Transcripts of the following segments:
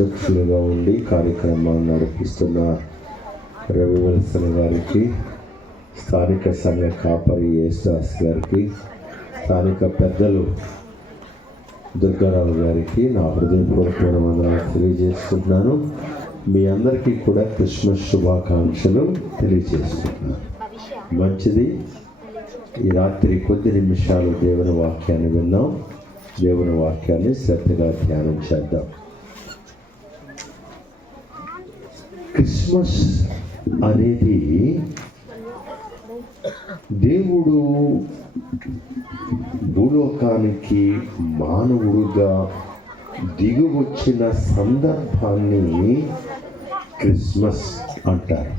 అధ్యక్షులుగా ఉండి కార్యక్రమాన్ని నడిపిస్తున్న రవివల్సన గారికి, స్థానిక సంఘ కాపరి యేసుదాస్ గారికి, స్థానిక పెద్దలు దుర్గారావు గారికి నా హృదయపూర్వక వందనాలు తెలియజేసుకుంటున్నాను. మీ అందరికీ కూడా క్రిస్మస్ శుభాకాంక్షలు తెలియజేసుకుంటున్నాను. మంచిది, ఈ రాత్రి కొద్ది నిమిషాలు దేవుని వాక్యాన్ని విన్నాం. దేవుని వాక్యాన్ని శ్రద్ధగా ధ్యానం చేద్దాం. క్రిస్మస్ అనేది దేవుడు భూలోకానికి మానవుడుగా దిగువచ్చిన సందర్భాన్ని క్రిస్మస్ అంటారు.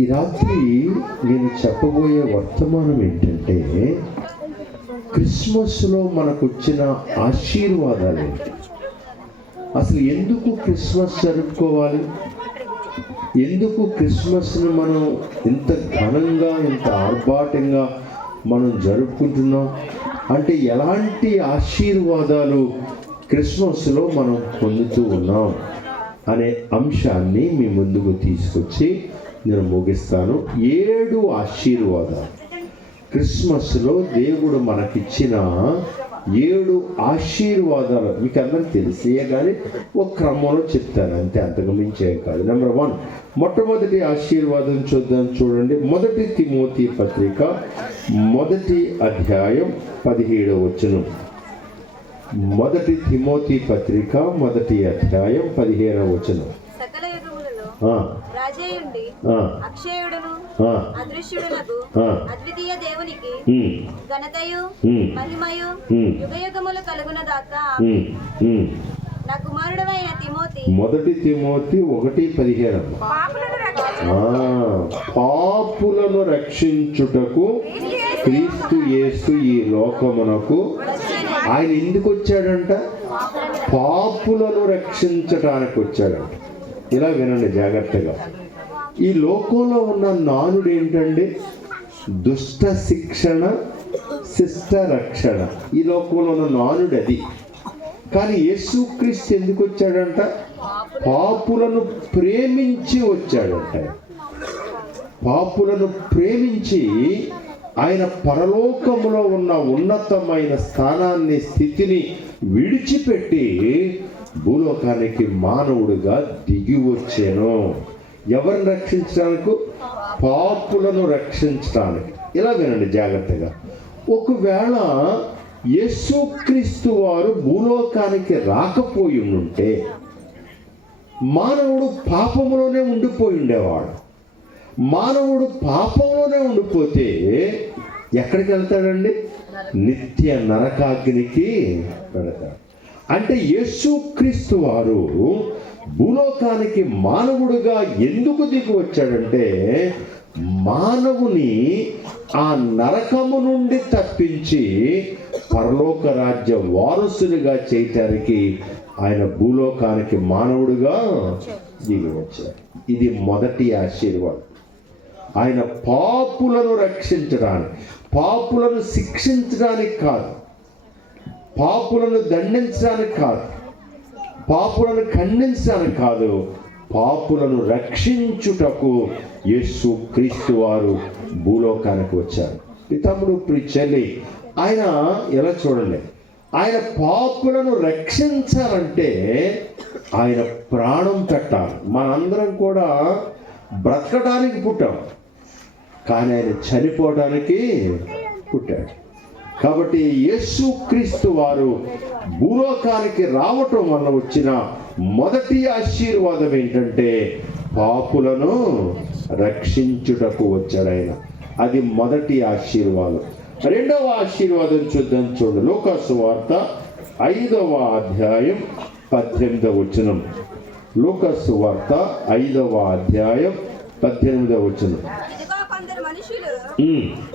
ఈ రాత్రి నేను చెప్పబోయే వర్తమానం ఏంటంటే, క్రిస్మస్లో మనకు వచ్చిన ఆశీర్వాదాలు ఏంటి, అసలు ఎందుకు క్రిస్మస్ జరుపుకోవాలి, ఎందుకు క్రిస్మస్ని మనం ఇంత ఘనంగా ఇంత ఆర్భాటంగా మనం జరుపుకుంటున్నాం అంటే, ఎలాంటి ఆశీర్వాదాలు క్రిస్మస్లో మనం పొందుతూ ఉన్నాం అనే అంశాన్ని మీ ముందుకు తీసుకొచ్చి నేను ముగిస్తాను. 7 ఆశీర్వాదాలు క్రిస్మస్లో దేవుడు మనకిచ్చిన 7 ఆశీర్వాదాలు మీకు అందరికి తెలిసే కానీ ఒక క్రమంలో చెప్తాను అంతే, అంతకు మించే కాదు. నెంబర్ 1, మొట్టమొదటి ఆశీర్వాదం చూద్దాం. చూడండి, 1 తిమోతి పత్రిక 1వ అధ్యాయం 17వ వచనం. 1 తిమోతి పత్రిక 1వ అధ్యాయం 17వ వచనం. సకల యుగములలో రాజేయుండి అక్షయుడును అదృశ్యుడునగు అద్వితీయ దేవునికి ఘనతయు మహిమయు యుగయుగములు కలుగునగాక. నా కుమారుడైన తిమోతి 1 తిమోతి 1:17 పాపులను రక్షించుటకు క్రీస్తు యేసు ఈ లోకమునకు ఆయన ఎందుకు వచ్చాడంట? పాపులను రక్షించటానికి వచ్చాడంట. ఇలా వినండి జాగ్రత్తగా. ఈ లోకంలో ఉన్న నానుడు ఏంటండి? దుష్ట శిక్షణ, శిష్ట రక్షణ. ఈ లోకంలో ఉన్న నానుడు అది. కానీ యేసుక్రీస్తు ఎందుకు వచ్చాడంట? పాపులను ప్రేమించి వచ్చాడంట. పాపులను ప్రేమించి ఆయన పరలోకములో ఉన్న ఉన్నతమైన స్థానాన్ని, స్థితిని విడిచిపెట్టి భూలోకానికి మానవుడిగా దిగి వచ్చాను. ఎవరిని రక్షించడానికి? పాపులను రక్షించడానికి. ఇలా వినండి జాగ్రత్తగా. ఒకవేళ యేసుక్రీస్తు వారు భూలోకానికి రాకపోయి ఉంటే మానవుడు పాపములోనే ఉండిపోయి ఉండేవాడు. మానవుడు పాపంలోనే ఉండిపోతే ఎక్కడికి వెళ్తాడండి? నిత్య నరకాగ్నికి వెళతాడు. అంటే యేసుక్రీస్తు వారు భూలోకానికి మానవుడుగా ఎందుకు దిగి వచ్చాడంటే, మానవుని ఆ నరకము నుండి తప్పించి పరలోక రాజ్య వారసులుగా చేయటానికి ఆయన భూలోకానికి మానవుడుగా దిగి వచ్చాడు. ఇది మొదటి ఆశీర్వాదం. ఆయన పాపులను రక్షించడానికి, పాపులను శిక్షించడానికి కాదు, పాపులను దండించడానికి కాదు, పాపులను ఖండించడానికి కాదు, పాపులను రక్షించుటకు యేసు క్రీస్తు వారు భూలోకానికి వచ్చారు. ఈ తమ్ముడు చెల్లి, ఆయన ఎలా చూడండి, ఆయన పాపులను రక్షించాలంటే ఆయన ప్రాణం పెట్టాలి. మనందరం కూడా బ్రతకడానికి పుట్టాం, కానీ ఆయన చనిపోవడానికి పుట్టాడు. కాబట్టి యేసుక్రీస్తు వారు భూలోకానికి రావటం వల్ల వచ్చిన మొదటి ఆశీర్వాదం ఏంటంటే, పాపులను రక్షించుటకు వచ్చాడు ఆయన. అది మొదటి ఆశీర్వాదం. రెండవ ఆశీర్వాదం చూద్దాం. చూడండి, లూకాసు వార్త 5వ అధ్యాయం 18వ వచనం. లూకాసు వార్త 5వ అధ్యాయం 18వ వచనం.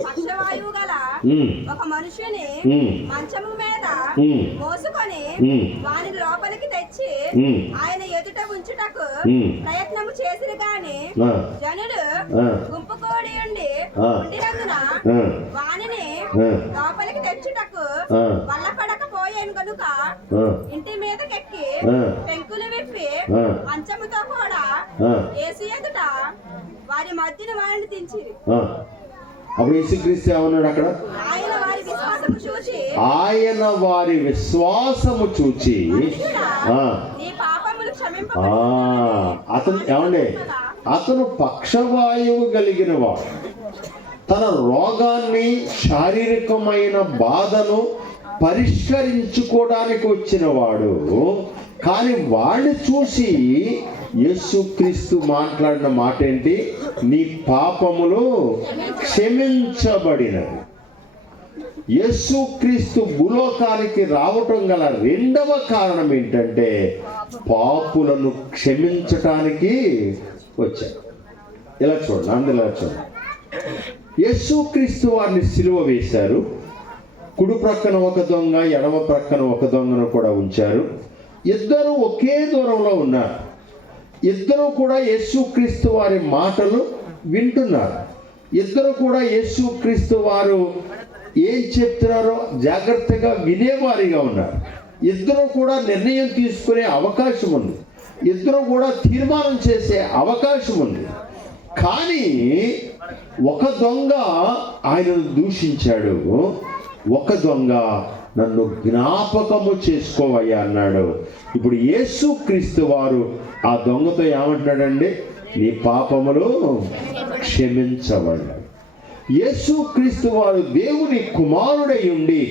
పక్షవాయువు గల ఒక మనుషుని మంచము మీద మోసుకొని వాని లోపలికి తెచ్చి ఆయన ఎదుట ఉంచుటకు ప్రయత్నము చేసిరు గాని జనులు గుంపు కూడి ఉండినందున వానిని లోపలికి తెచ్చుటకు వల్లపడకపోయాను కనుక ఇంటి మీదకెక్కి పెంకులు విప్పి మంచముతో కూడా యేసు ఎదుట వారి మధ్యన వారిని దించిరి. అప్పుడు యేసుక్రీస్తు ఏమన్నాడు అక్కడ? ఆయన వారి విశ్వాసము చూచి నీ పాపములు అతను ఏమండి, అతను పక్షవాయువు కలిగిన వాడు, తన రోగాన్ని, శారీరకమైన బాధను పరిష్కరించుకోవడానికి వచ్చిన వాడు. కానీ వాడిని చూసి యేసుక్రీస్తు మాట్లాడిన మాట ఏంటి? నీ పాపములు క్షమించబడినవి. యేసుక్రీస్తు భూలోకానికి రావటం గల రెండవ కారణం ఏంటంటే పాపులను క్షమించటానికి వచ్చాడు. ఇలా చూడండి, అందులో చూడండి. యేసుక్రీస్తు వారిని సిలువ వేశారు. కుడి ప్రక్కన ఒక దొంగ, ఎడమ ప్రక్కన ఒక దొంగను కూడా ఉంచారు. ఇద్దరు ఒకే దూరంలో ఉన్నారు. ఇద్దరు కూడా యేసుక్రీస్తు వారి మాటలు వింటున్నారు. ఇద్దరు కూడా యేసుక్రీస్తు వారు ఏం చెప్తున్నారో జాగ్రత్తగా వినేవారిగా ఉన్నారు. ఇద్దరు కూడా నిర్ణయం తీసుకునే అవకాశం ఉంది. ఇద్దరు కూడా తీర్మానం చేసే అవకాశం ఉంది. కానీ ఒక దొంగ ఆయనను దూషించాడు, ఒక దొంగ నన్ను జ్ఞాపకము చేసుకోవయ్యా అన్నాడు. ఇప్పుడు యేసుక్రీస్తు వారు ఆ దొంగతో ఏమంటాడండి? నీ పాపములు క్షమించబడ్డాయి. యేసుక్రీస్తు వారు దేవుని కుమారుడై ఉండి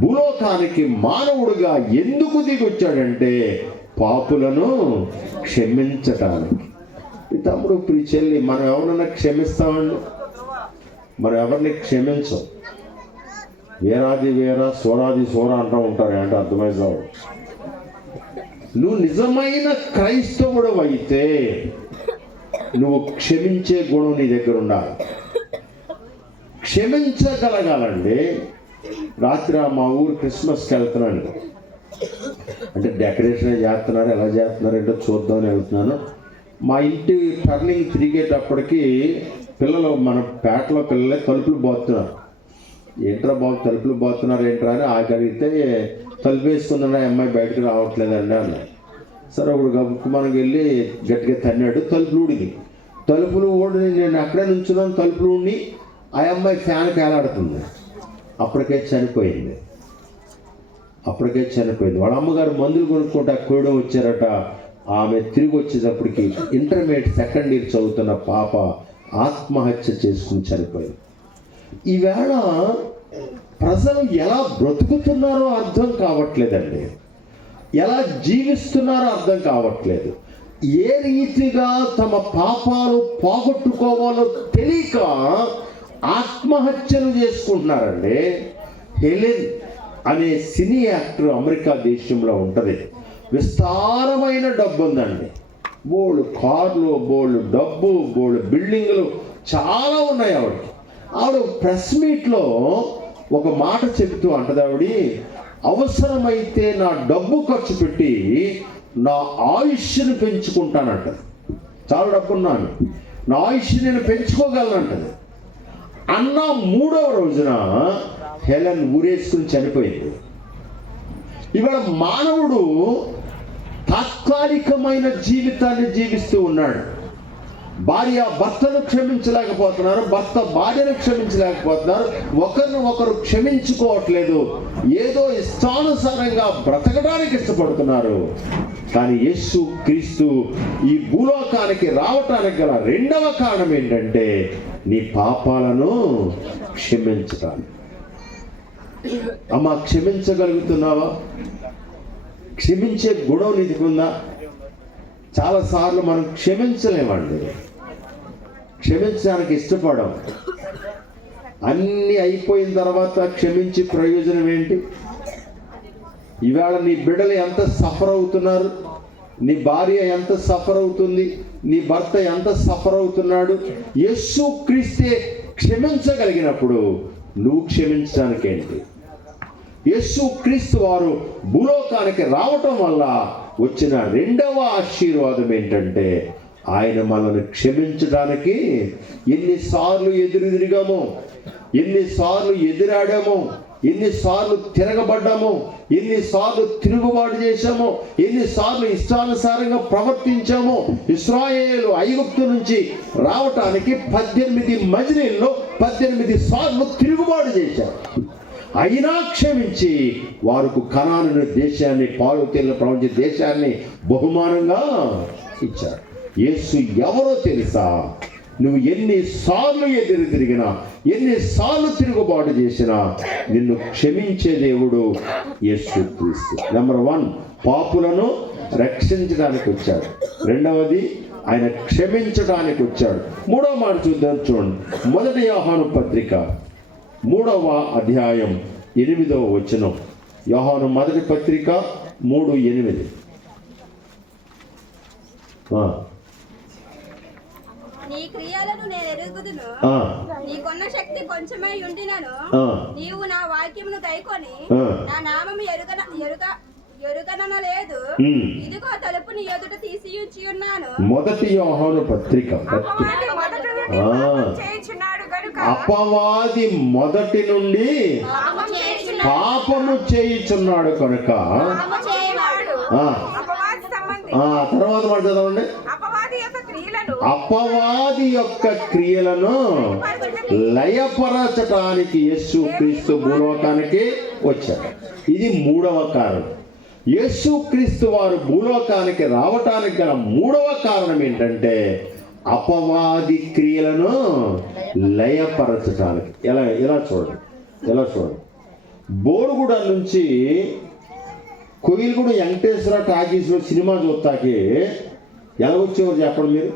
భూలోకానికి మానవుడుగా ఎందుకు దిగొచ్చాడంటే పాపులను క్షమించటానికి. ఈ తమ్ముడు, ఇప్పుడు చెల్లి, మనం ఎవరన్నా క్షమిస్తామండి? మనం ఎవరిని క్షమించం. వేరాది వేర, సోరాది సోర అంటూ ఉంటారు. అంటే అర్థమైందా? నువ్వు నిజమైన క్రైస్తవుడు అయితే నువ్వు క్షమించే గుణం నీ దగ్గర ఉండాలి. క్షమించగలగాలండి. రాత్రి మా ఊరు క్రిస్మస్కి వెళ్తున్నాను. అంటే డెకరేషన్ చేస్తున్నారు, ఎలా చేస్తున్నారు ఏంటో చూద్దామని వెళ్తున్నాను. మా ఇంటి టర్నింగ్ తిరిగేటప్పటికి పిల్లలు, మన పేటలో పిల్లలే తలుపులు పోతున్నారు. ఏంట్రా బాబు తలుపులు పోతున్నారు ఏంట్రా అని ఆగలిగితే, తలుపు వేసుకున్నా అమ్మాయి బయటకు రావట్లేదండి అన్న. సరే, ఒకడు గబుక్కు మనకి వెళ్ళి గట్టిగా తన్నాడు. తలుపులు ఊడింది. తలుపులు ఊడి నేను అక్కడే నుంచున్నాను. తలుపులు ఊడి ఆ అమ్మాయి ఫ్యాన్కి వేలాడుతుంది. అప్పటికే చనిపోయింది. వాళ్ళ అమ్మగారు మందులు కొనుక్కుంటా కోయడం వచ్చారట. ఆమె తిరిగి వచ్చేటప్పటికి ఇంటర్మీడియట్ సెకండ్ ఇయర్ చదువుతున్న పాప ఆత్మహత్య చేసుకుని చనిపోయింది. ఈవేళ ప్రజలు ఎలా బ్రతుకుతున్నారో అర్థం కావట్లేదండి. ఎలా జీవిస్తున్నారో అర్థం కావట్లేదు. ఏ రీతిగా తమ పాపాలు పోగొట్టుకోవాలో తెలియక ఆత్మహత్యలు చేసుకుంటున్నారండి. హెలెన్ అనే సినీ యాక్టర్ అమెరికా దేశంలో ఉంటుంది. విస్తారమైన డబ్బు ఉందండి. బోల్డ్ కార్లు, బోల్డ్ డబ్బు, బోల్డ్ బిల్డింగులు చాలా ఉన్నాయి ఆవిడకి. ఆవిడ ప్రెస్ మీట్లో ఒక మాట చెబుతూ అంటది, ఆవిడ అవసరమైతే నా డబ్బు ఖర్చు పెట్టి నా ఆయుష్ను పెంచుకుంటానంటది. చాలా డబ్బు ఉన్నాను, నా ఆయుష్ నేను పెంచుకోగలనంటది. అన్న మూడవ రోజున హెలెన్ ఊరేసుకుని చనిపోయింది. ఇవాళ మానవుడు తాత్కాలికమైన జీవితాన్ని జీవిస్తూ ఉన్నాడు. భార్య భర్తను క్షమించలేకపోతున్నారు, భర్త భార్యను క్షమించలేకపోతున్నారు, ఒకరిని ఒకరు క్షమించుకోవట్లేదు. ఏదో ఇష్టానుసారంగా బ్రతకడానికి ఇష్టపడుతున్నారు. కానీ యేసు క్రీస్తు ఈ భూలోకానికి రావటానికి గల రెండవ కారణం ఏంటంటే నీ పాపాలను క్షమించటానికి. అమ్మా, క్షమించగలుగుతున్నావా? క్షమించే గుణం నీకు ఉందా? చాలాసార్లు మనం క్షమించలేమండి, క్షమించడానికి ఇష్టపడం. అన్నీ అయిపోయిన తర్వాత క్షమించి ప్రయోజనం ఏంటి? ఈవేళ నీ బిడ్డలు ఎంత సఫర్ అవుతున్నారు, నీ భార్య ఎంత సఫర్ అవుతుంది, నీ భర్త ఎంత సఫర్ అవుతున్నాడు. యేసు క్రీస్తే క్షమించగలిగినప్పుడు నువ్వు క్షమించడానికి ఏంటి? యేసు క్రీస్తు వారు భూలోకానికి రావటం వల్ల వచ్చిన రెండవ ఆశీర్వాదం ఏంటంటే ఆయన మనల్ని క్షమించడానికి ఎన్నిసార్లు ఎదురుదిరిగామో, ఎన్నిసార్లు ఎదురాడామో, ఎన్నిసార్లు తిరగబడ్డామో, ఎన్నిసార్లు తిరుగుబాటు చేశామో, ఎన్నిసార్లు ఇష్టానుసారంగా ప్రవర్తించామో. ఇశ్రాయేలు ఐగుప్తు నుంచి రావటానికి 18 మజిలీల్లో 18 సార్లు తిరుగుబాటు చేశారు. అయినా క్షమించి వారికి కనాను దేశాన్ని, పాలు తేలిన ప్రపంచ దేశాన్ని బహుమానంగా ఇచ్చారు. యేసు ఎవరో తెలుసా? నువ్వు ఎన్నిసార్లు ఎదురు తిరిగినా, ఎన్నిసార్లు తిరుగుబాటు చేసినా నిన్ను క్షమించే దేవుడు యేసు క్రీస్తు. నెంబర్ 1, పాపులను రక్షించడానికి వచ్చాడు. రెండవది, ఆయన క్షమించడానికి వచ్చాడు. మూడవ మాట చూద్దాం, చూడండి. 1 యోహాను పత్రిక 3వ అధ్యాయం 8వ వచనం. యోహాను మొదటి పత్రిక 3:8. నీ క్రియలను నేను ఎరుగుదును, నీకున్న శక్తి కొంచెమై ఉండినను నీవు నా వాక్యమును గైకొని నా నామము ఎరుగనలేదు. ఇదిగో తలుపు నీ ఎదుట తీసి ఉంచి ఉన్నాను. 1 యోహాను పత్రిక. అపవాది మొదటి నుండి పాపము చేయుచున్నాడు కనుక. తర్వాత మాట చదవండి. అపవాది యొక్క క్రియలను లయపరచటానికి యేసు క్రీస్తు భూలోకానికి వచ్చాడు. ఇది 3వ కారణం. యేసు క్రీస్తు వారు భూలోకానికి రావటానికి గల 3వ కారణం ఏంటంటే అపవాది క్రియలను లయపరచటానికి. ఎలా చూడండి. బోరుగుడ నుంచి కోయిలగూడ వెంకటేశ్వర టాకీస్లో సినిమా చూస్తాకి ఎలా వచ్చేవారు చెప్పండి మీరు?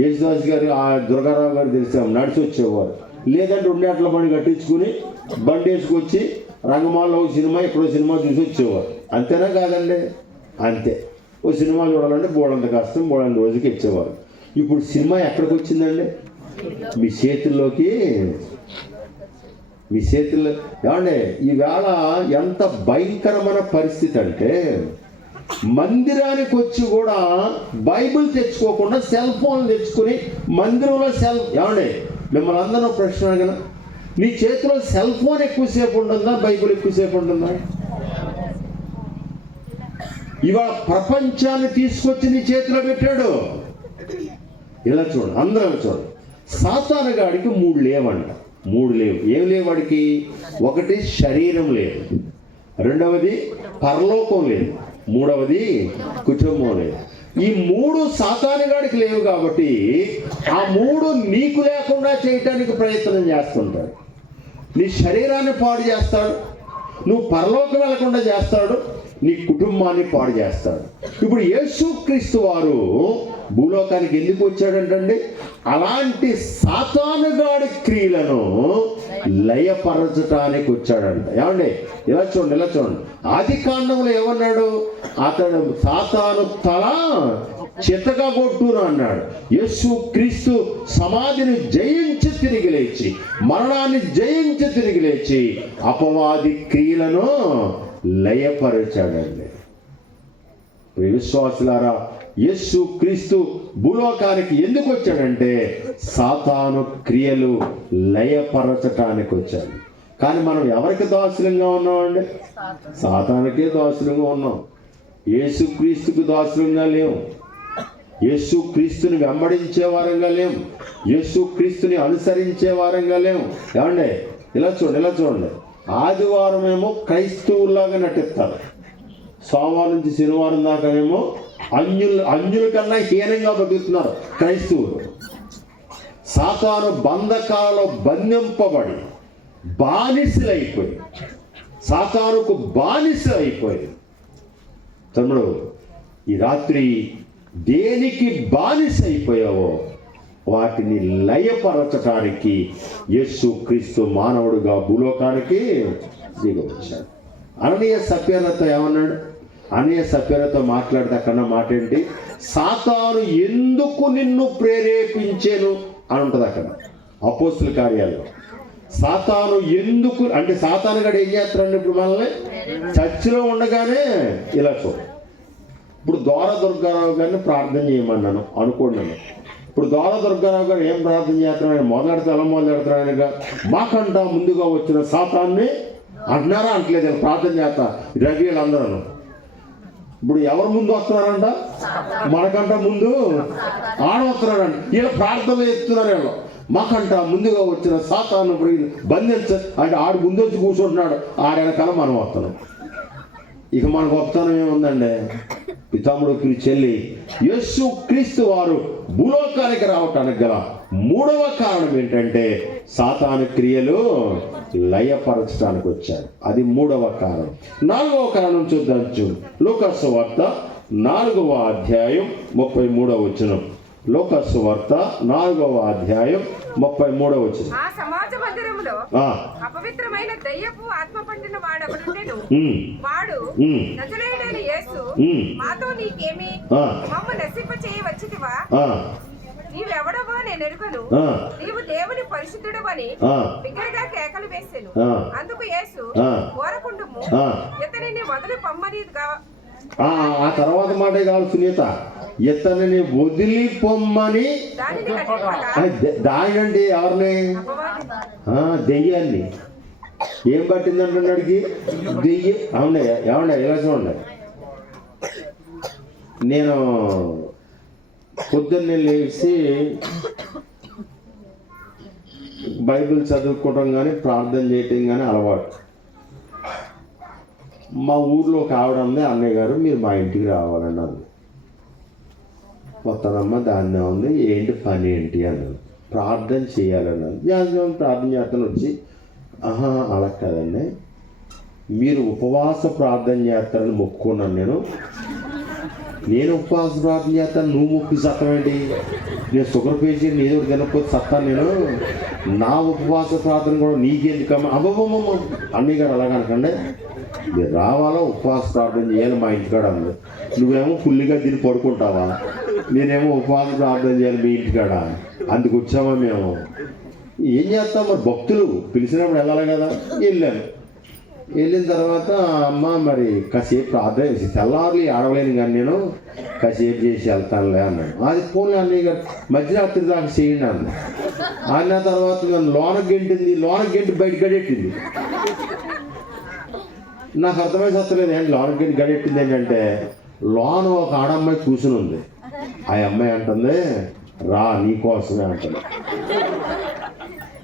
యేసుదాస్ గారు, ఆ దుర్గారావు గారు తెలిసాం, నడిచి వచ్చేవారు. లేదంటే ఉండేట్ల బండి కట్టించుకుని బండి వేసుకొచ్చి రంగమాల్లో సినిమా, ఎక్కడో సినిమా చూసి వచ్చేవారు. అంతేనా కాదండి? అంతే. ఓ సినిమా చూడాలంటే బోడంత కష్టం, బోడంత రోజుకి ఇచ్చేవారు. ఇప్పుడు సినిమా ఎక్కడికి వచ్చిందండి? మీ చేతుల్లోకి. ఏమండి, ఈవేళ ఎంత భయంకరమైన పరిస్థితి అంటే మందిరానికి వచ్చి కూడా బైబిల్ తెచ్చుకోకుండా సెల్ ఫోన్ తెచ్చుకుని మందిరంలో ఏమండి, మిమ్మల్ని అందరూ ప్రశ్న అడగను, నీ చేతిలో సెల్ ఫోన్ ఎక్కువసేపు ఉంటుందా, బైబిల్ ఎక్కువసేపు ఉంటుందా? ఇవాళ ప్రపంచాన్ని తీసుకొచ్చి నీ చేతిలో పెట్టాడు. ఇలా చూడండి, అందరూ చూడండి. సాతాను గాడికి 3 లేవంట. 3 లేవు. ఏం లేవు వాడికి? 1 శరీరం లేదు, 2వది పరలోకం లేదు, 3వది కుటుంబం లేదు. ఈ 3 సాతాను గాడికి లేవు కాబట్టి ఆ 3 నీకు లేకుండా చేయటానికి ప్రయత్నం చేస్తుంటాడు. నీ శరీరాన్ని పాడు చేస్తాడు, నువ్వు పరలోకం వెళ్లకుండా చేస్తాడు, నీ కుటుంబాన్ని పాడు చేస్తాడు. ఇప్పుడు యేసుక్రీస్తు వారు భూలోకానికి ఎందుకు వచ్చాడంటండి? అలాంటి సాతానుగాడి క్రియలను లయపరచటానికి వచ్చాడంట. ఏమండి, ఇలా చూడండి. ఆది కాండంలో ఏమన్నాడు? అతడు సాతాను తల చితగా కొట్టును అన్నాడు. యేసుక్రీస్తు సమాధిని జయించి తిరిగి లేచి, మరణాన్ని జయించి తిరిగి లేచి అపవాది క్రియలను లయపరచాడండి. విశ్వాసులారా, యేసు క్రీస్తు భూలోకానికి ఎందుకు వచ్చాడంటే సాతాను క్రియలు లయపరచటానికి వచ్చాడు. కానీ మనం ఎవరికి దాసులంగా ఉన్నామండి? సాతానుకే దాసులంగా ఉన్నాం. యేసు క్రీస్తుకు దాసులంగా లేవు. యేసు క్రీస్తుని వెంబడించే వారంగా లేవు. యేసు క్రీస్తుని అనుసరించే వారంగా లేవు. ఏమండి, ఇలా చూడండి. ఆదివారం ఏమో క్రైస్తవుల్లాగా నటిస్తారు, సోమవారం నుంచి శనివారం దాకానేమో అన్యుల కన్నా హీనంగా బతుకుతున్నారు క్రైస్తవులు. సాతాను బంధకాలలో బంధింపబడి బానిసలైపోయి, సాతానుకు బానిసలైపోయి. తమ్ముడు, ఈ రాత్రి దేనికి బానిస అయిపోయావో వాటిని లయపరచటానికి యేసు క్రీస్తు మానవుడుగా భూలోకానికి దిగవచ్చాడు. అననీయ సప్యరతో ఏమన్నాడు? అననీయ సప్యరతో మాట్లాడితే అక్కడ మాట ఏంటి? సాతాను ఎందుకు నిన్ను ప్రేరేపించేను అని ఉంటుంది అక్కడ అపోస్తుల కార్యాల్లో. సాతాను ఎందుకు అంటే, సాతాను గడు ఏం చేస్తారండి? ఇప్పుడు మనల్ని చర్చిలో ఉండగానే ఇలా చూడు. ఇప్పుడు దుర్గారావు గారిని ప్రార్థన చేయమన్నాను అనుకోండి. ఇప్పుడు ద్వార దుర్గారావు గారు ఏం ప్రార్థన చేస్తున్నారు? ఆయన మొదలెడతా ఎలా మొదలెడతారు? ఆయనగా మాకంట ముందుగా వచ్చిన సాతాన్ని అంటున్నారా అంటలేదు, ఆయన ప్రార్థన చేస్తా రవి వీళ్ళందరూ. ఇప్పుడు ఎవరు ముందు వస్తున్నారంట? మనకంట ముందు ఆడవస్తున్నారంట. వీళ్ళు ప్రార్థన చేస్తున్నారు. వీళ్ళు మాకంట ముందుగా వచ్చిన సాతాను బంధించ అంటే ఆడు ముందు వచ్చి కూర్చుంటున్నాడు, ఆడెనకాల మనం వస్తున్నాం. ఇక మన గొప్పతనం ఏముందండి? పితాముడు చెల్లి యేసు క్రీస్తు వారు భూలోకానికి రావటానికి గల మూడవ కారణం ఏంటంటే సాతాను క్రియలు లయపరచడానికి వచ్చారు. అది మూడవ కారణం. నాలుగవ కారణం చూద్దాం. లూకా సువార్త 4వ అధ్యాయం 33వ వచనం. లూకా సువార్త 4వ అధ్యాయం 33వ వచనం. ఆ సమాజ మందిరములో అపవిత్రమైన దయ్యపు ఆత్మ పట్టిన వాడెవడుండెను. వాడు నజరేయుడైన యేసు, మాతో నీకేమి, మమ్ము నశింప చేయవచ్చితివా? నీవెవడవో నేను ఎరుగను, నీవు దేవుని పరిశుద్ధుడవని బిగ్గరగా కేకలు వేసెను. అందుకు యేసు, కోరకుండుము, ఇతనిని వదిలి పొమ్మని. ఆ తర్వాత మాటే కావాలి సునీత, ఇతనిని వదిలి పొమ్మని. దాని అంటే ఎవరిని? దెయ్యాన్ని. ఏం పట్టిందంటున్నాడికి? దెయ్యం. అవునే ఏమండే ఇలా చూడండి, నేను పొద్దున్నే లేచి బైబిల్ చదువుకోవడం కానీ ప్రార్థన చేయటం కానీ అలవాటు. మా ఊర్లో ఒక ఆవిడ ఉంది, అన్నయ్య గారు మీరు మా ఇంటికి రావాలని అంది. వస్తానమ్మ, దాన్నే ఉంది, ఏంటి పని ఏంటి అన్నాను. ప్రార్థన చేయాలన్నాను. ప్రార్థన చేస్తాను. వచ్చి అలా కాదండి, మీరు ఉపవాస ప్రార్థన చేస్తారని మొక్కుకున్నాను. నేను ఉపవాస ప్రార్థన చేస్తాను, నువ్వు మొక్కి సత్తమేంటి? నేను షుగర్ పేషెంట్, ఏదో తినకపోతే సత్తాను నేను. నా ఉపవాస ప్రార్థన కూడా నీకెందుకమ్మా? అబ్బమ్మమ్మ అన్నయ్య గారు అలాగనకండి, మీరు రావాలా, ఉపవాస ప్రార్థన చేయాలి మా ఇంటికాడ అంది. నువ్వేమో ఫుల్గా తిని పడుకుంటావా, నేనేమో ఉపవాస ప్రార్థన చేయాలి మీ ఇంటికాడ. అందుకు వచ్చామా మేము. ఏం చేస్తాం మరి, భక్తులు పిలిచినప్పుడు వెళ్ళాలి కదా. వెళ్ళాను. వెళ్ళిన తర్వాత అమ్మ మరి కాసేపు ప్రార్థన చేసి తెల్లారులు ఆడవలేను కానీ నేను కాసేపు చేసి వెళ్తానులే అన్నాడు. అది ఫోన్లో అన్నయ్య గారు మధ్యరాత్రి దాకా చేయండి అన్న. అన్న తర్వాత నన్ను లోనకి గెంటింది, లోనకి గెంటి బయట గడెట్టింది. నాకు అర్థమై సత్తలేదు ఏంటి లోనకి గెంటి గడెట్టింది ఏంటంటే, లోన ఒక ఆడమ్మాయి కూర్చుని ఉంది. ఆ అమ్మాయి అంటుంది, రా నీకోసమే అంటుంది.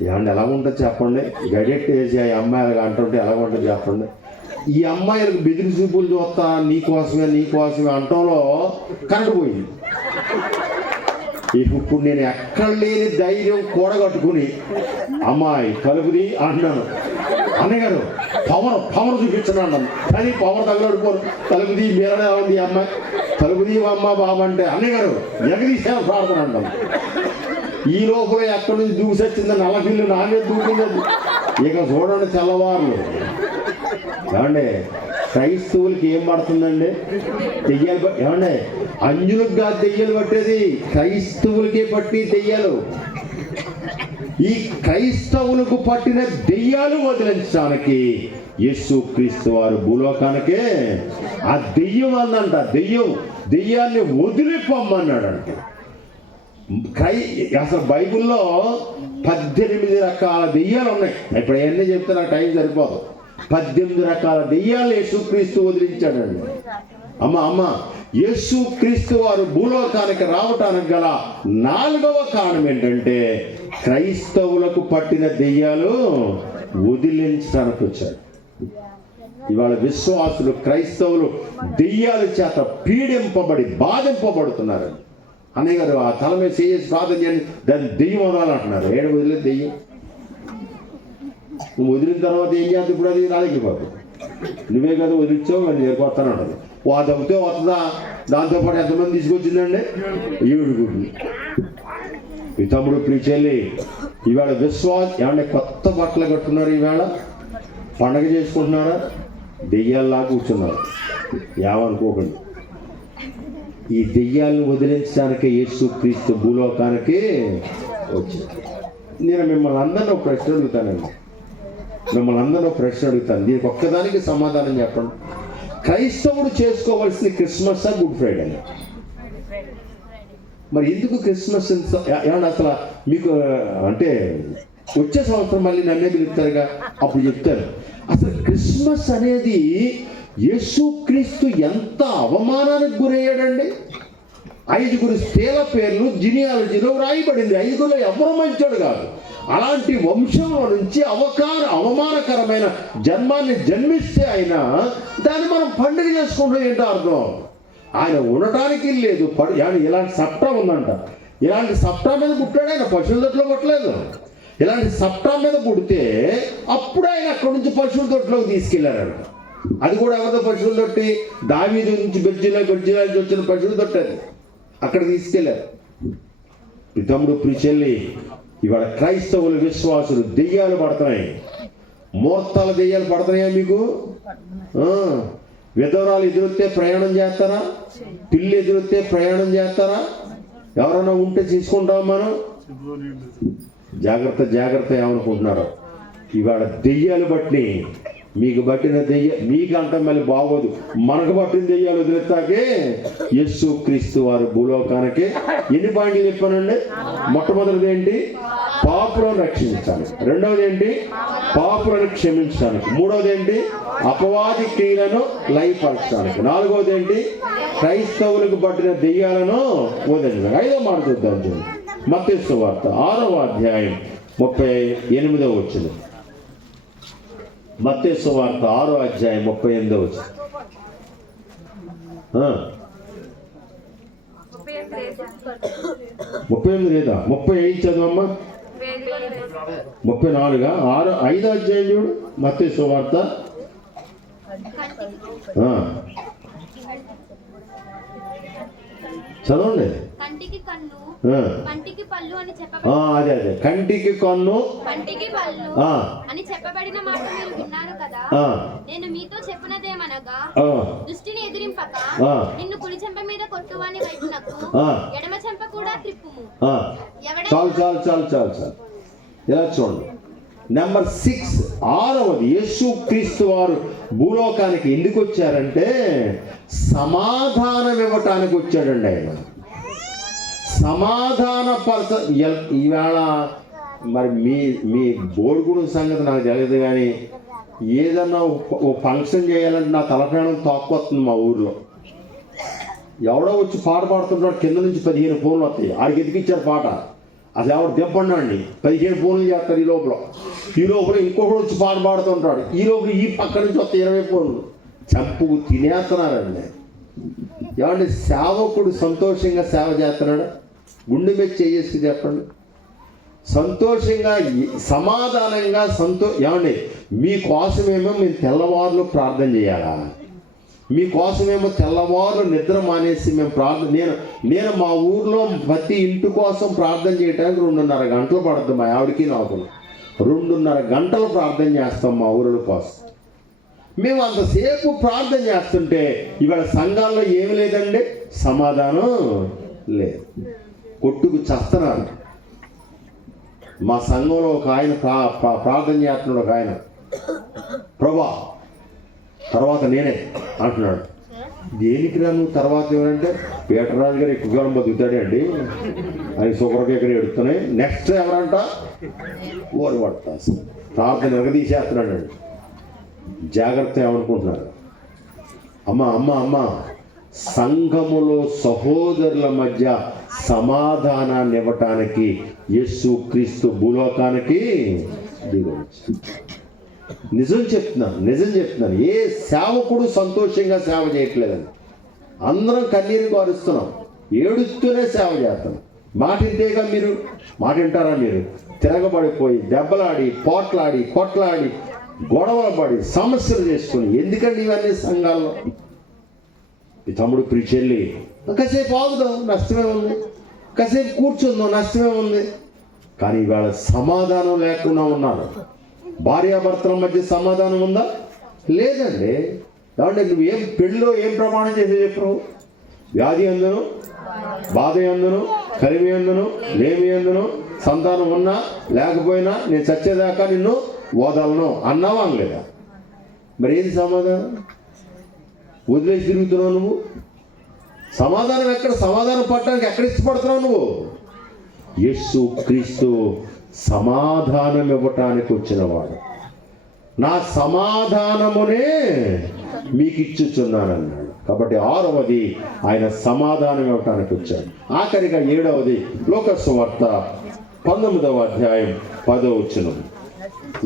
ఏమన్నా ఎలా ఉంటుంది చెప్పండి? గడెట్ వేసి ఆ అమ్మాయి అలాగ అంటుంటే ఎలా ఉంటుంది చెప్పండి? ఈ అమ్మాయిలకు బెదిరి చూపులు చూస్తా నీకోసమే నీకోసమే అంటంలో కరెంట్ పోయింది. ఇప్పుడు నేను ఎక్కడ లేని ధైర్యం కూడగట్టుకుని అమ్మాయి తలుపుది అంటున్నాను. అన్నగారు పవర్ చూపించను. కానీ పవర్ తగలడిపోను. తలుపుది మీరనే ఉంది అమ్మాయి, తలుపుది అమ్మ బాబు అంటే అన్నగారు ఎగదీసే ప్రార్థన అంటాను. ఈ లోపల ఎక్కడి నుంచి దూసొచ్చింది, నల్లపిల్లు నానే దూకింది. ఇక చూడండి తెల్లవారులు. ఏమండి క్రైస్తవులకి ఏం పడుతుందండి? దెయ్యాలు. ఏమండి అంజులకు కాదు దెయ్యాలు పట్టేది, క్రైస్తవులకే పట్టి దెయ్యాలు. ఈ క్రైస్తవులకు పట్టిన దెయ్యాలు వదిలించడానికి యేసు క్రీస్తు వారు భూలోకానికే ఆ దెయ్యం అందంట. దెయ్యాన్ని వదిలిపోమ్మన్నాడంట. అసలు బైబిల్లో 18 రకాల దెయ్యాలు ఉన్నాయి. ఇప్పుడు అవన్నీ చెప్తే నాకు టైం సరిపోదు. 18 రకాల దెయ్యాలు యేసుక్రీస్తు వదిలించాడండి. అమ్మ యేసుక్రీస్తు వారు భూలోకానికి రావటానికి గల 4వ కారణం ఏంటంటే క్రైస్తవులకు పట్టిన దెయ్యాలు వదిలించడానికి వచ్చాడు. ఇవాళ విశ్వాసులు క్రైస్తవులు దెయ్యాల చేత పీడింపబడి బాధింపబడుతున్నారు. అన్నయ్య గారు ఆ తల మీద చేసి ప్రార్థన చేయండి, దాన్ని దెయ్యం వదలాలంటున్నారు. ఏడు వదిలేదు దెయ్యం. నువ్వు వదిలిన తర్వాత ఏం చేస్తావు? ఇప్పుడు అది రాలికి పోతుంది. నువ్వే కదా వదిలించావు, అది నేర్కొస్తాను అంటది. వాదితే వస్తుందా? దాంతోపాటు ఎంతమంది తీసుకొచ్చిందండి? 7. ఈ తమ్ముడు ప్రీచెల్లి ఈవేళ ఏమంటే కొత్త బట్టలు కట్టుకున్నారు. ఈవేళ పండగ చేసుకుంటున్నారా? దెయ్యాల్లా కూర్చున్నారు. ఏమనుకోకండి. ఈ దెయ్యాలను వదిలించడానికి యేసుక్రీస్తు భూలోకానికి వచ్చింది. నేను మిమ్మల్ని అందరినీ ఒక ప్రశ్న అడుగుతానండి. దీనికి ఒక్కదానికి సమాధానం చెప్పండి. క్రైస్తవుడు చేసుకోవాల్సిన క్రిస్మస్ గుడ్ ఫ్రైడే? మరి ఎందుకు క్రిస్మస్ ఏమన్నా అసలు మీకు అంటే వచ్చే సంవత్సరం మళ్ళీ నన్నే పిలుస్తారుగా, అప్పుడు చెప్తారు. అసలు క్రిస్మస్ అనేది యేసుక్రీస్తు ఎంత అవమానానికి గురయ్యాడండి. 5 స్త్రీల పేర్లు జినియాలజీలో రాయబడింది. 5లో ఎవరు మంచోడు కాదు. అలాంటి వంశంలో నుంచి అవమానకరమైన జన్మాన్ని జన్మిస్తే ఆయన దాన్ని మనం పండుగ చేసుకుంటాం. ఏంటో అర్థం, ఆయన ఉండటానికి లేదు. ఇలాంటి సప్టా ఉందంట. ఇలాంటి సప్టా మీద పుట్టాడు ఆయన, పశువుల దొడ్లో పుట్టలేదు. ఇలాంటి సప్టా మీద పుడితే అప్పుడు ఆయన అక్కడి నుంచి పశువుల దొడ్లోకి తీసుకెళ్లారంట. అది కూడా ఎవరితో పశువుల దొట్టి, దావీదు నుంచి బెర్జిలా నుంచి వచ్చిన పశువుల దొట్టది, అక్కడ తీసుకెళ్లారు. తమ్ముడు ప్రిచెల్లి, ఇవాళ క్రైస్తవుల విశ్వాసులు దెయ్యాలు పడుతున్నాయి. మూర్తాల దెయ్యాలు పడుతున్నాయా మీకు? విధవరాలు ఎదురొస్తే ప్రయాణం చేస్తారా? పిల్లి ఎదురొస్తే ప్రయాణం చేస్తారా? ఎవరైనా ఉంటే తీసుకుంటాం మనం. జాగ్రత్త జాగ్రత్త ఏమనుకుంటున్నారు. ఇవాళ దెయ్యాలు బట్టి మీకు పట్టిన మీకు అంటే మళ్ళీ బాగోదు. మనకు పట్టిన దెయ్యాలు వదిలేస్తాకే యేసుక్రీస్తు వారు భూలోకానికి ఎన్ని పాయింట్లు చెప్పానండి. మొట్టమొదటిది ఏంటి? పాపులను రక్షించాలి. రెండవది ఏంటి? పాపులను క్షమించడానికి. మూడవది ఏంటి? అపవాది క్రియలను లయపరచడానికి. నాలుగవది ఏంటి? క్రైస్తవులకు పట్టిన దెయ్యాలను వదిలించడానికి. 5వ మాట చూద్దాం. మత్తయి సువార్త 6వ అధ్యాయం 38వ వచనం. మత్తయి సువార్త 6వ అధ్యాయం 38వ వచనం. 38 లేదా? 35 చదవమ్మా. 34 5వ అధ్యాయం చూడు. మత్తయి సువార్త చదవండి. కంటికి కన్ను పంటికి పళ్ళు అని అదే కంటికి కన్ను పంటికి పళ్ళు అని చెప్పబడిన మాట మీరు విన్నారు కదా. నేను మీతో చెప్పినదేమనగా, దృష్టిని ఎదిరింపక నిన్ను కుడి చెంప మీద కొట్టువాని వైపునకు ఎడమ చెంప కూడా త్రిప్పుము. చాలు చాలు చాలు చాలు చాలు. ఇలా చూడండి. నెంబర్ 6, 6వది, యేసుక్రీస్తు వారు భూలోకానికి ఎందుకు వచ్చారంటే సమాధానం ఇవ్వటానికి వచ్చాడండి. ఆయన సమాధాన ఈవేళ మరి మీ బోర్గుడు సంగతి నాకు తెలియదు, కానీ ఏదన్నా ఓ ఫంక్షన్ చేయాలంటే నా తలప్రాణం తోక్కొస్తుంది. మా ఊర్లో ఎవడో వచ్చి పాట పాడుతుంటాడు, కింద నుంచి 15 ఫోన్లు వస్తాయి. ఆడికి ఎదిగిచ్చారు పాట. అసలు ఎవరు దెబ్బన్నాండి, 15 ఫోన్లు చేస్తారు. ఈ లోపల ఇంకొకడు వచ్చి పాట పాడుతుంటాడు. ఈ లోపల ఈ పక్క నుంచి వస్తాయి 20 ఫోన్లు. చంపుకు తినేస్తున్నారండి. ఏమంటే సేవకుడు సంతోషంగా సేవ చేస్తున్నాడు? గుండె మీద చేసి చెప్పండి. సంతోషంగా సమాధానంగా ఏమండి మీకోసమేమో మేము తెల్లవారులు ప్రార్థన చేయాలా? మీకోసమేమో తెల్లవారు నిద్ర మానేసి మేము నేను మా ఊర్లో ప్రతి ఇంటి కోసం ప్రార్థన చేయడానికి 2.5 గంటలు పడుతుంది. మా ఆవిడకి నాకు 2.5 గంటలు ప్రార్థన చేస్తాం మా ఊరుల కోసం. మేము అంతసేపు ప్రార్థన చేస్తుంటే ఇవాళ సంఘాల్లో ఏమి లేదండి, సమాధానం లేదు. కొట్టుకు చస్తున్నారు. మా సంఘంలో ఒక ఆయన ప్రార్థన చేస్తున్నాడు. ఒక ఆయన, ప్రభా తర్వాత నేనే అంటున్నాడు. దేనికి రా నువ్వు తర్వాత ఏమంటే, పీటరాజు గారు ఎక్కువ కాలం బతుకుతాడే అండి, అని షుగర్ కేకర్ ఎడుతున్నాయి. నెక్స్ట్ ఎవరంట ఓరు పడతా ప్రార్థన ఎరగదీసేస్తున్నాడు అండి. జాగ్రత్త ఏమనుకుంటున్నారు? అమ్మ సంఘములో సహోదరుల మధ్య సమాధానాన్ని ఇవ్వటానికి యేసుక్రీస్తు భూలోకానికి దిగవచ్చు. నిజం చెప్తున్నాను. ఏ సేవకుడు సంతోషంగా సేవ చేయట్లేదని. అందరం కన్నీరు కారుస్తున్నాం, ఏడుస్తూనే సేవ చేస్తున్నాం. మాట వింటారా మీరు? తిరగబడిపోయి దెబ్బలాడి పోట్లాడి కొట్లాడి గొడవలు పడి సమస్యలు చేసుకుని ఎందుకండి ఇవన్నీ సంఘాల్లో? ఈ తమ్ముడు ప్రిచెల్లి, కాసేపు ఆగుదాం, నష్టమే ఉంది. కాసేపు కూర్చుందాం, నష్టమే ఉంది. కానీ ఇవాళ సమాధానం లేకుండా ఉన్నారు. భార్యాభర్తల మధ్య సమాధానం ఉందా? లేదండి. కాబట్టి నువ్వేం పెళ్ళిలో ఏం ప్రమాణం చేసి చెప్పు? వ్యాధి అందును, బాధ అందును, కలిమి అందును, లేమి అందును, సంతానం ఉన్నా లేకపోయినా నేను చచ్చేదాకా నిన్ను వదలను అన్నావా? అనలేదా? మరి ఏది సమాధానం? వదిలేసి తిరుగుతున్నావు నువ్వు. సమాధానం ఎక్కడ? సమాధానం పడటానికి ఎక్కడ ఇష్టపడుతున్నావు నువ్వు? యేసు క్రీస్తు సమాధానం ఇవ్వటానికి వచ్చినవాడు. నా సమాధానమునే మీకు ఇచ్చుచున్నానన్నాడు. కాబట్టి 6వది ఆయన సమాధానం ఇవ్వటానికి వచ్చాడు. ఆఖరిగా 7వది లోక సువార్త 19వ అధ్యాయం 10వ వచనం.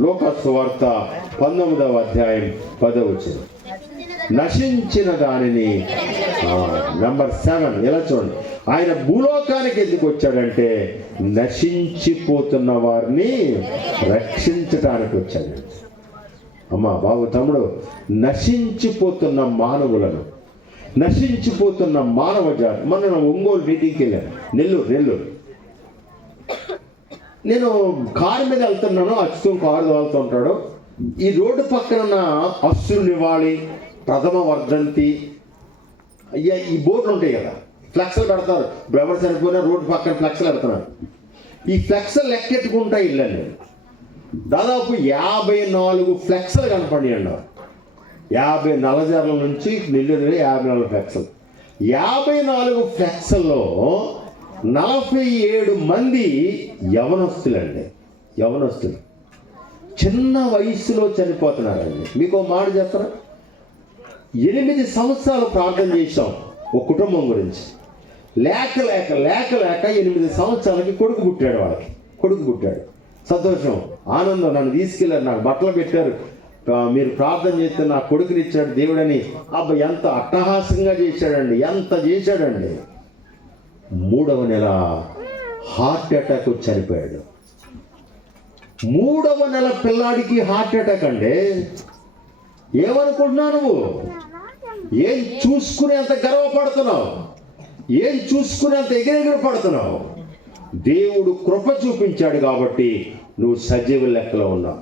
లోక సువార్త 19వ అధ్యాయం 10వ వచనం. నశించిన దానిని నంబర్ 7 ఇలా చూడండి. ఆయన భూలోకానికి ఎందుకు వచ్చాడంటే నశించిపోతున్న వారిని రక్షించటానికి వచ్చాడు. అమ్మా బాబు తమ్ముడు, నశించిపోతున్న మానవులను, నశించిపోతున్న మానవ జాతి. మొన్న ఒంగోలు మీటింగ్కి వెళ్ళాను, నెల్లూరు. నేను కారు మీద వెళ్తున్నాను, అచ్చుతూ కారు తోలుతూ ఉంటాడు. ఈ రోడ్డు పక్కన అశ్రు నివాళి, ప్రథమ వర్ధంతి, అయ్యా ఈ బోర్డులు ఉంటాయి కదా, ఫ్లెక్స్లు పెడతారు. ఎవరు చనిపోయినా రోడ్డు పక్కన ఫ్లెక్స్లు పెడతారు. ఈ ఫ్లెక్స్లు లెక్కెట్టుకుంటా వెళ్ళాను నేను. దాదాపు 54 ఫ్లెక్స్లు కనపడియండి. 50 నల్లజర్ల నుంచి నెల్లూరు 54 ఫ్లెక్స్లు. 54 ఫ్లెక్స్ల్లో 47 మంది యవనస్తులండి. యవనస్తులు చిన్న వయసులో చనిపోతున్నారండి. మీకు మాట చెప్తారా? 8 సంవత్సరాలు ప్రార్థన చేశాం ఒక కుటుంబం గురించి. లేక 8 సంవత్సరాలకి కొడుకు పుట్టాడు. వాళ్ళకి కొడుకు పుట్టాడు. సంతోషం, ఆనందం. నన్ను తీసుకెళ్ళారు, నాకు బట్టలు పెట్టారు, మీరు ప్రార్థన చేస్తే నా కొడుకుని ఇచ్చాడు దేవుడని. అబ్బా ఎంత అట్టహాసంగా చేశాడండి, ఎంత చేశాడండి. 3వ నెల హార్ట్ అటాక్ వచ్చి చనిపోయాడు. 3వ నెల పిల్లాడికి హార్ట్ అటాక్ అండి. ఏమనుకుంటున్నావు నువ్వు? ఏం చూసుకుని అంత గర్వపడుతున్నావు? ఏం చూసుకుని అంత ఎగిరెగిరి పడుతున్నావు? దేవుడు కృప చూపించాడు కాబట్టి నువ్వు సజీవ లెక్కలో ఉన్నావు.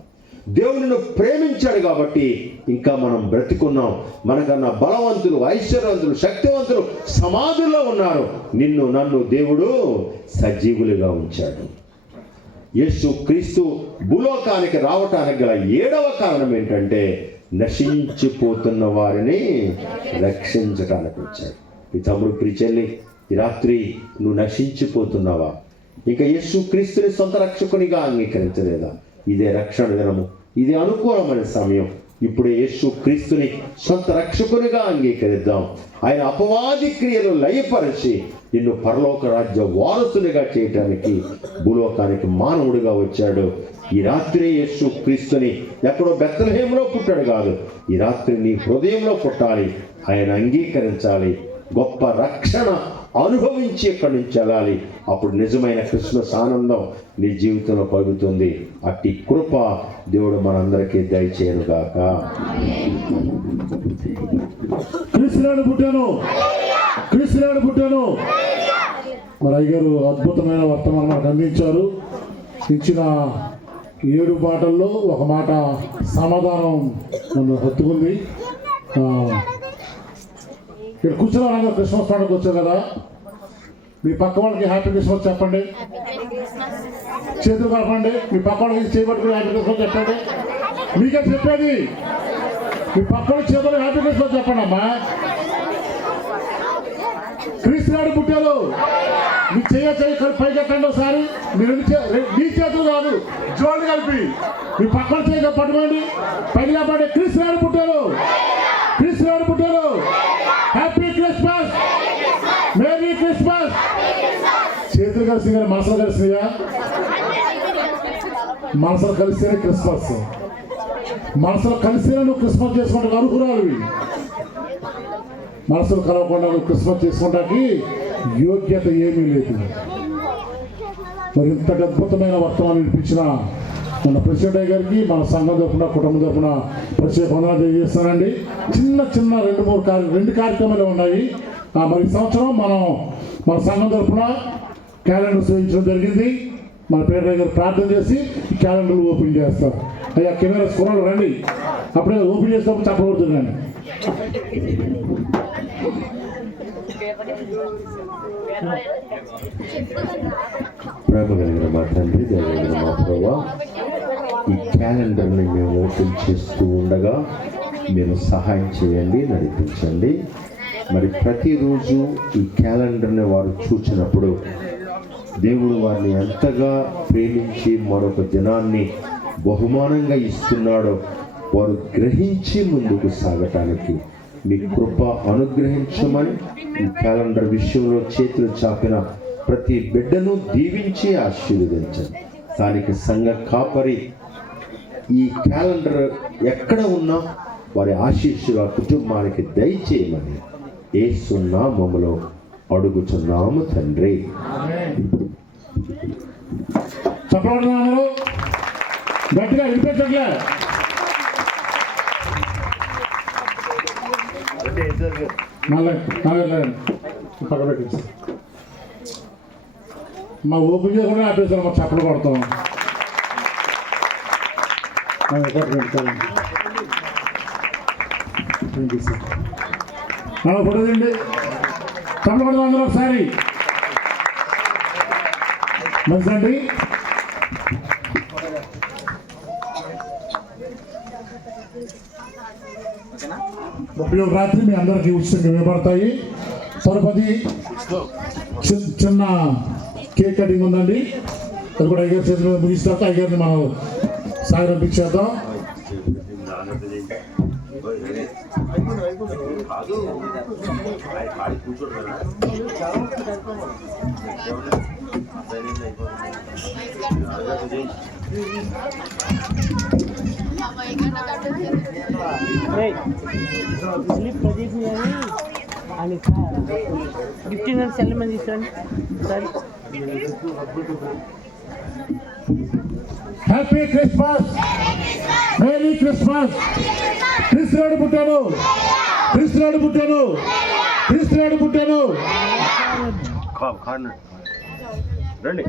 దేవుడు నిన్ను ప్రేమించాడు కాబట్టి ఇంకా మనం బ్రతికున్నాం. మనకన్నా బలవంతులు, ఐశ్వర్యవంతులు, శక్తివంతులు సమాధుల్లో ఉన్నారు. నిన్ను నన్ను దేవుడు సజీవులుగా ఉంచాడు. యేసు క్రీస్తు భూలోకానికి రావటానికి గల 7వ కారణం ఏంటంటే నశించిపోతున్న వారిని రక్షించటానికి వచ్చాడు. ఈ తమ్ముడు ప్రిచెల్లి, ఈ రాత్రి నువ్వు నశించిపోతున్నావా? ఇంకా యేసు క్రీస్తుని సొంత రక్షకునిగా అంగీకరించలేదా? ఇదే రక్షణ దినము, ఇదే అనుకూలమైన సమయం. ఇప్పుడు యేసు క్రీస్తుని సొంత రక్షకునిగా అంగీకరిద్దాం. ఆయన అపవాది క్రియలు లయపరిచి నిన్ను పరలోక రాజ్య వారసునిగా చేయటానికి భూలోకానికి మానవుడిగా వచ్చాడు. ఈ రాత్రి యేసు క్రీస్తుని ఎక్కడో బెత్లెహేములో పుట్టాడు కాదు, ఈ రాత్రి నీ హృదయంలో పుట్టాలి. ఆయన అంగీకరించాలి. గొప్ప రక్షణ అనుభవించి ఇక్కడి నుంచి వెళ్ళాలి. అప్పుడు నిజమైన క్రిస్మస్ ఆనందం నీ జీవితంలో కలుగుతుంది. అట్టి కృప దేవుడు మనందరికీ దయచేయనుగాక. క్రీస్తునాడు పుట్టాను. మరి అయ్యగారు అద్భుతమైన వర్తమానం మనకు అందించారు. ఇచ్చిన 7 మాటల్లో ఒక మాట సమాధానం నన్ను హత్తుకుంది. ఇక్కడ కూర్చున్న వాళ్ళందరూ క్రిస్మస్ పండుగ వచ్చారు కదా, మీ పక్క వాళ్ళకి హ్యాపీ క్రిస్మస్ చెప్పండి. చేతులు కలపండి. మీ పక్క వాళ్ళకి చేయబట్టుకుని హ్యాపీ క్రిస్మస్ చెప్పండి. మీకే చెప్పేది, మీ పక్క వాళ్ళకి చేతులు హ్యాపీ క్రిస్మస్ చెప్పండి అమ్మా. క్రీస్తునాడు పుట్టారు. మీ చెయ్యి పైకి ఎక్కండి ఒకసారి. మీరు మీ చేతులు కాదు, జోళ్ళు కలిపి మీ పక్కన చేయి పట్టుకోండి, పైకి లేపండి. క్రీస్తునాడు పుట్టారు. Happy Christmas, merry Christmas. చేతులు కలిసి కానీ మనసులు కలిసినాయా? మనసులు కలిస్తేనే క్రిస్మస్. మనసులు కలిస్తేనే నువ్వు క్రిస్మస్ చేసుకుంటా అర్హురాలివి. మనసులు కలవకుండా నువ్వు క్రిస్మస్ చేసుకుంటానికి యోగ్యత ఏమీ లేదు. మరి ఇంతటి అద్భుతమైన వర్తమానం వినిపించిన మన ప్రెసిడెంట్ గారికి, మన సంఘం తరఫున, కుటుంబం తరఫున ప్రత్యేక వందనాలు తెలియజేస్తానండి. చిన్న 2 కార్యక్రమాలు ఉన్నాయి. మరి ఈ సంవత్సరం మనం మన సంఘం తరఫున క్యాలెండర్ చూపించడం జరిగింది. మన ప్రెసిడెంట్ గారు ప్రార్థన చేసి ఈ క్యాలెండర్ ఓపెన్ చేస్తారు. అయ్యా కెమెరా స్కూల్లో రండి, అప్పుడే ఓపెన్ చేసినప్పుడు చెప్పబడుతుందండి. ప్రేమ కలిగిన మా తండ్రి, దేవుడైన మా ప్రభువా, ఈ క్యాలెండర్ని మేము ఓపెన్ చేస్తూ ఉండగా మీరు సహాయం చేయండి, నడిపించండి. మరి ప్రతిరోజు ఈ క్యాలెండర్ని వారు చూసినప్పుడు దేవుడు వారిని ఎంతగా ప్రేమించి మరొక దినాన్ని బహుమానంగా ఇస్తున్నాడో వారు గ్రహించి ముందుకు సాగటానికి మీ కృప అనుగ్రహించమని ఈ క్యాలెండర్ విషయంలో చేతులు చాపిన ప్రతి బిడ్డను దీవించి ఆశీర్వదించండి. స్థానిక సంఘ కాపరి ఈ క్యాలెండర్ ఎక్కడ ఉన్నా వారి ఆశీస్సుగా కుటుంబానికి దయచేయమని యేసు నామములో అడుగుచున్నాము తండ్రి. చెప్పండి గట్టిగా వినిపించట్లే. మా ఓపిక కూడా ఆపేసారు, మా చప్పలు కొడతాం. పడదండి, చప్పలు కొడతాం అందరూ ఒకసారి. మంచిదండి. రాత్రి మీ అందరికీ ఉచితంగా ఇవ్వబడతాయి. తరుపతి చిన్న కేక్ కటింగ్ ఉందండి, అది కూడా అయ్యారు చేతులు ముగిస్తారు. అయ్యారిని మనం సాగరంపించేద్దాం. ప్రదీప్ అని గిఫ్ట్ సెల్మని తీసుకోండి sir. Happy Christmas, merry Christmas. క్రిస్తునాడు పుట్టాను, క్రిస్తునాడు పుట్టాను, క్రిస్తునాడు పుట్టాను. రండి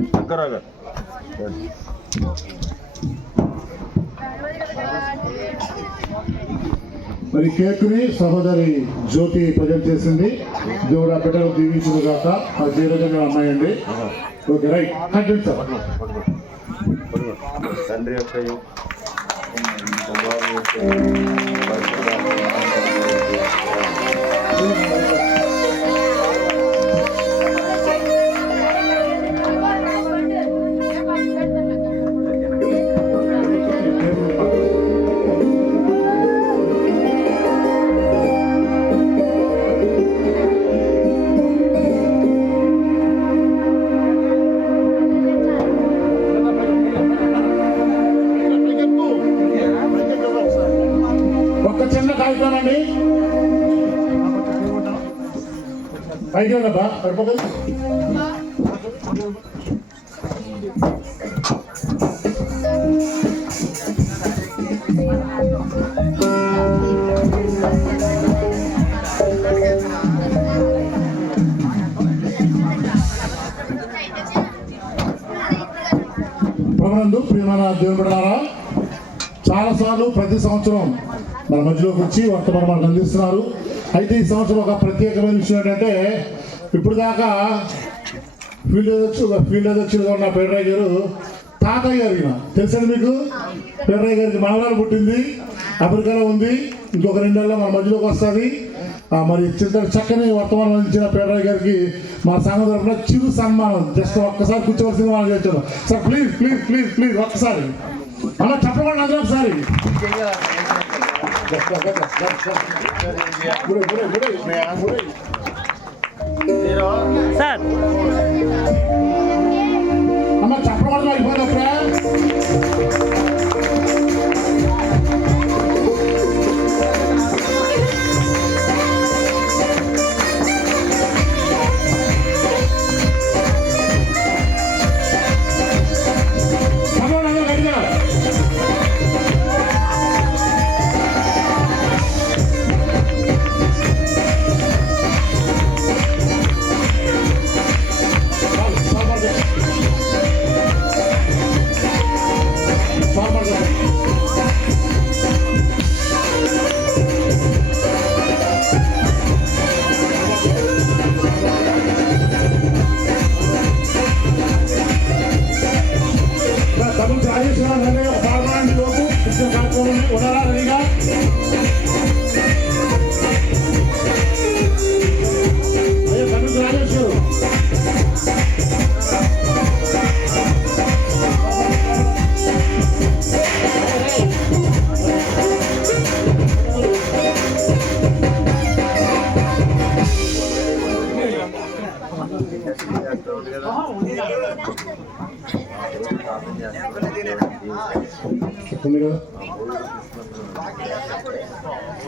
మరి కేకుని సహోదరి జ్యోతి ప్రజెంట్ చేసింది. దేవుడు ఆ బిడ్డలు దీవించును కాక. ఆ జీరోజన అమ్మాయి అండి. Okay right continue sir. తండ్రి యొక్క పైకి వెళ్ళబ్బా పడిపోతుంది. ప్రభునందు ప్రియమైన దేవుని బిడ్డలారా, చాలాసార్లు ప్రతి సంవత్సరం మన మధ్యలోకి వచ్చి వర్తమానం మనకు అందిస్తున్నారు. అయితే ఈ సంవత్సరం ఒక ప్రత్యేకమైన విషయం ఏంటంటే, ఇప్పుడు దాకా ఫీల్డ్ అధ్యక్షులుగా ఉన్న పేదరాయ్ గారు తాతయ్య గారు. తెలుసండి మీకు, పేదరాయ్ గారికి మనవరాలు పుట్టింది, అమెరికాలో ఉంది. ఇంకొక 2 నెలల్లో మన మధ్యలోకి వస్తుంది. మరి చక్కని వర్తమానం అందించిన పేదరాయ్ గారికి మా సంఘం తరఫున చిరు సన్మానం. జస్ట్ ఒక్కసారి కూర్చోవలసింది మనం చేస్తున్నాం sir. Please please please please ఒక్కసారి అలా చెప్పకుండా అందరూ ఒకసారి. సార్ అమ్మ చెప్పకుండా అయిపోయినప్పుడే ఉంది కదా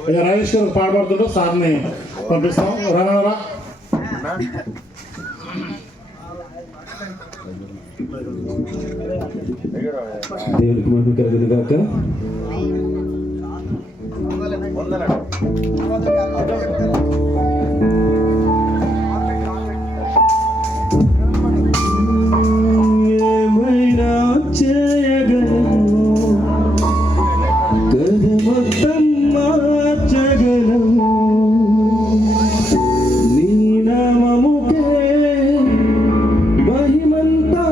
ఇక రాజేష్ గారు పాడబడుతుంటే సార్ని పంపిస్తాం. రా దేవునికి మహిమ కలుగును గాక. ఏమైనా చేయగలను, కథ మొత్తం మార్చగలను, నీ నామముకే మహిమంతా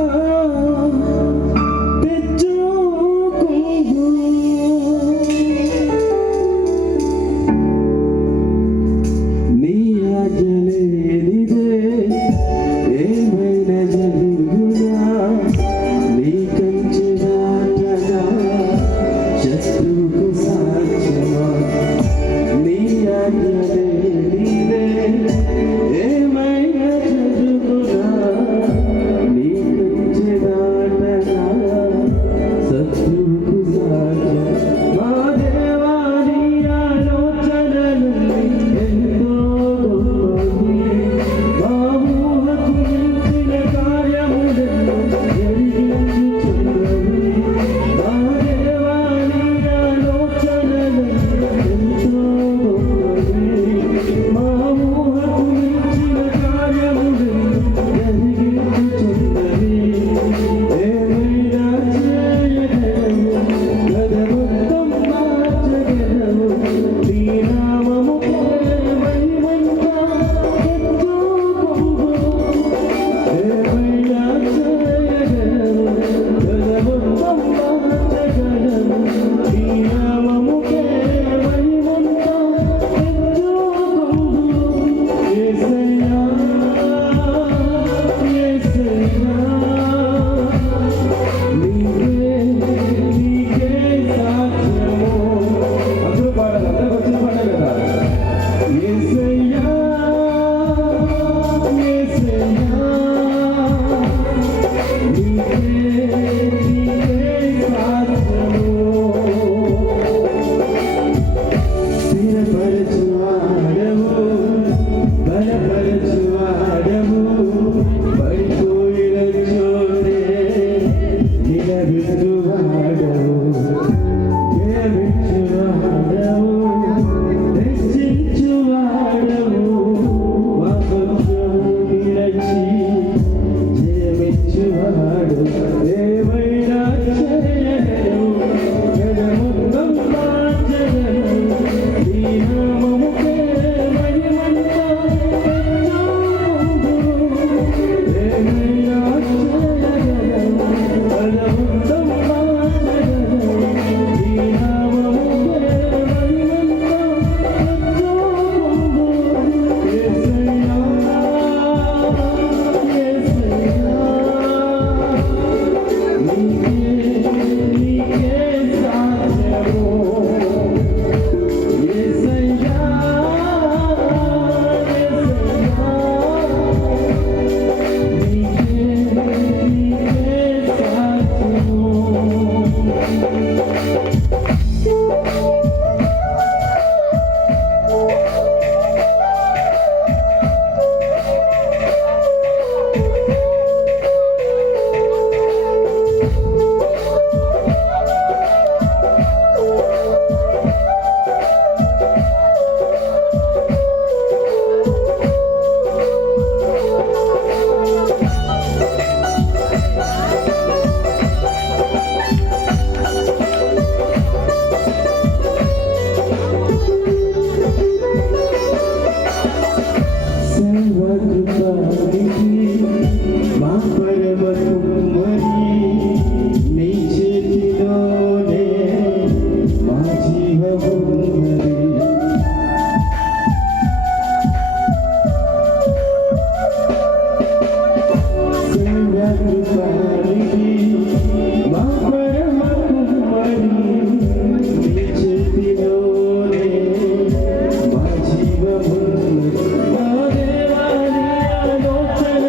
తెచ్చుకుందు. నీ ఆజ్ఞలేనిదే ఏమైనా జరుగునా, నీ కంచె దాటగా శత్రువుకు సాధ్యమా. నీ ఆజ్ఞలేనిదే ఏమైనా జరుగునా, నీ కంచె దాటగా శత్రువుకు సాధ్యమా. మా దేవా నీ ఆలోచనలు ఎంతో గొప్పవి, మా ఊహకు మించిన కార్యములను జరిగించుచున్నవి. మా దేవా నీ ఆలోచనలు ఎంతో గొప్పవి, మా ఊహకు మించిన కార్యములను జరిగించుచున్నవి. ఏమైనా చేయగలవు, కథ మొత్తం మార్చగలవు, నీ నామముకే మహిమంతా తెచ్చుకుందు. ఏమైనా చేయగలవు, కథ మొత్తం మార్చగలవు, నీ నామముకే మహిమంతా తెచ్చుకుందు. యేసయ్యా, యేసయ్యా, నీకే సాధ్యము. అందరూ పాడాలి, అందరూ వచ్చిన పాడాలి కదా. యేసయ్యా, యేసయ్యా, నీకే సాధ్యము. స్థిరపరచువాడవు, బలపరచువాడవు, పడిపోయిన చోటే నిలబెట్టువాడవు, ఏమిచ్చువాడవు, హెచ్చించువాడవు, వాపక్షము నిలచి జయమిచ్చువాడు. ఏమైనా చేయగలవు, కథ మొత్తం మార్చగలవు, నీ నామముకే మహిమంతా తెచ్చుకుందు. ఏమైనా చేయగలవు, కథ మొత్తం మార్చగలవు, నీ నామముకే మహిమంతా తెచ్చుకుందు. యేసయ్యా, యేసయ్యా, నీకే సాధ్యము. యేసయ్యా, యేసయ్యా, నీకే సాధ్యము. సర్వకృపానిధి, మా పరమ కుమ్మరి, నీ చేతిలోనే మా జీవమున్నది. సర్వకృపానిధి, మా పరమ కుమ్మరి, నీ చేతిలోనే మా జీవమున్నది. మా దేవా నీ ఆలోచన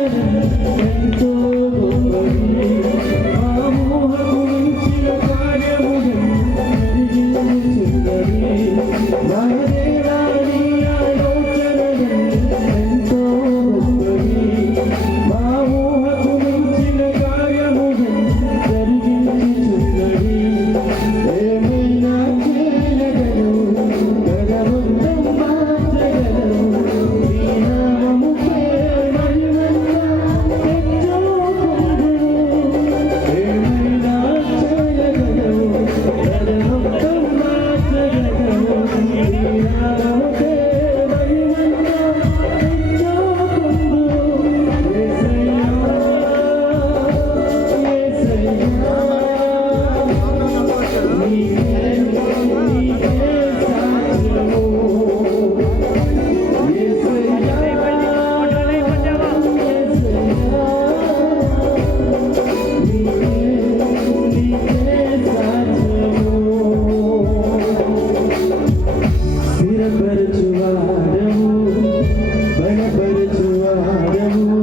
బలపరచువాడవు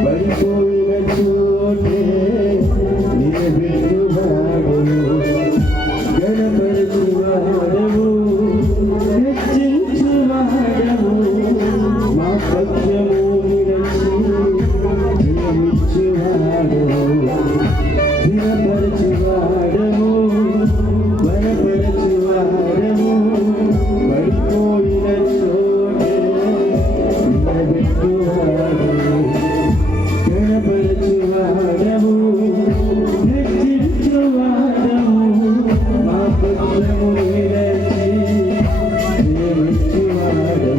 పడిపోయిన చోటే నిలబెట్టువాడవు గణపరచువాడవు హెచ్చించువాడవు మా పక్షము నిలచి జయమిచ్చువాడవు స్థిరపరచువాడవు బలపరచువాడవు పడిపోయిన చోటే నిలబెట్టువాడవు గణపరచువాడవు హెచ్చించువాడవు మా పక్షము నిలచి జయమిచ్చువాడవు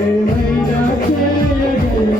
ఏమైనా చేయగలవు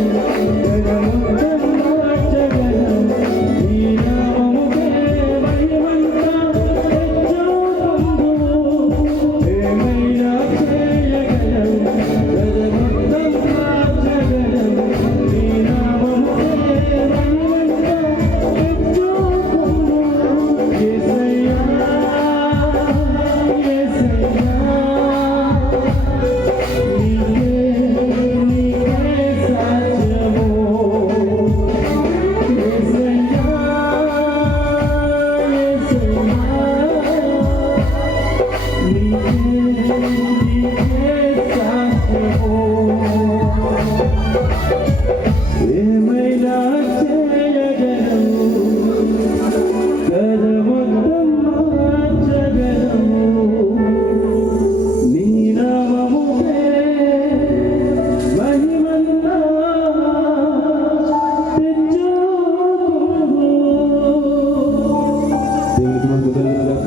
ఏమైనా చేయగలవు గర్వతం మార్చగలవు నీ నామముకే మహిమంతా తెచ్చుకో దేవునికి మనకు కలుగుగాక.